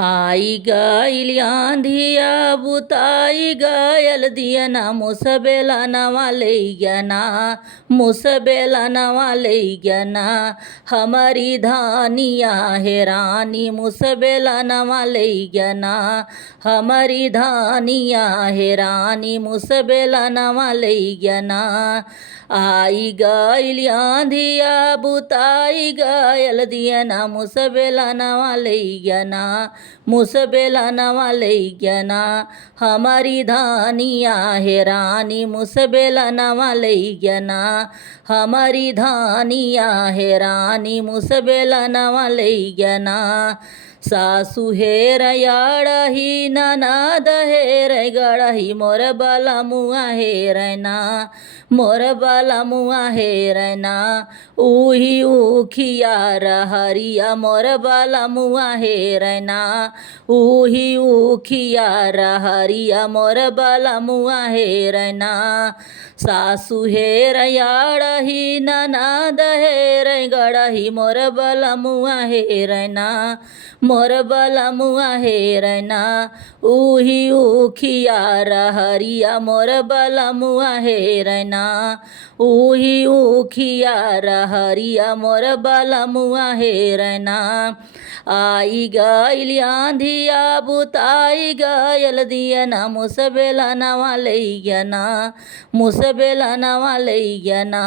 आई गईल आंधिया बुताई गयल दियना मुसबेला नवा ले गना मुसबेला नवा ले गना हमारी धानिया है रानी मुसबेला नवा ले गना हमारी धानिया है रानी मुसबेला नवा ले गना आई गईल आंधिया बुताई गयल दियना मुसबेला नवा ले गना मुसबेला नवा ले गना हमारी धानिया है रानी मुसबेला नवा ले गना हमारी धानिया है रानी मुसबेला नवा ले गना सासू हेर याड़ही ननद हेर गड़ही मोर बाला मुआ हेरना मोर बाला मुआ हेरना उही उखिया रहरिया मोर बाला मुआ हेरना उही उखिया रहरिया मोर बाला मुआ हेरना सासू हेर याड़ही ननद हेर गड़ही मोर बाला मुआ हेरना मोर बाला मुआ हेरना उही उखिया रहरिया मोर बाला मुआ हेरना उही उखिया रहरिया मोर बाला मुआ हेरना आई गईल आंधिया बुताई गयल दियना मुसबेला नवा ले गना मुसबेला नवा ले गना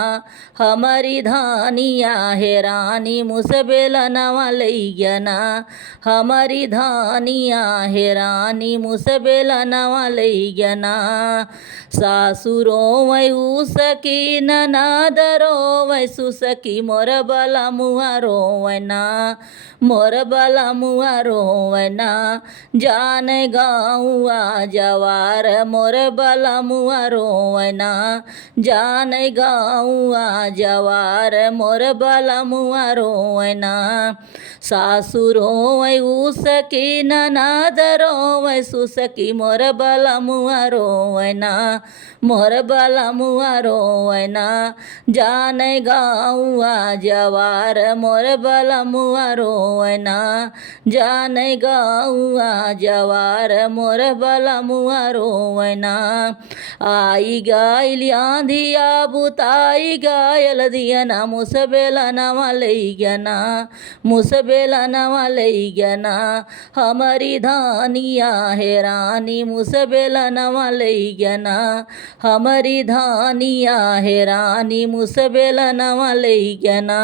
हमारी धानिया है रानी मुसबेला नवा ले गना हमारी धानिया है रानी मुसबेला नवा ले गना सासुरो वै उसकी ननद रोवै सुसकी मोर बाला मुआ रोवैना मोर बाला मुआ रोवैना जान गाँवा जवार मोर बाला मुआ रोवैना जान गाँवा जवार मोर बाला मुआ रोवैना सासु रोवै उसकी ननद रोवै सुसकी मोर बाला मुआ रोवैना मोर बाला मुआ रोवैना जान गाँवा जवार मोर बाला मुआ रोवैना जान गाँवा जवार मोर बाला मुआ रोवैना आई गईल आंधिया बुताई गयल दियना मुसबेला नवा ले गना मुसबेला नवा ले गना हमारी धानिया है रानी मुसबेला नवा ले गना हमारी धानिया है रानी मुसबेला नवा ले गना।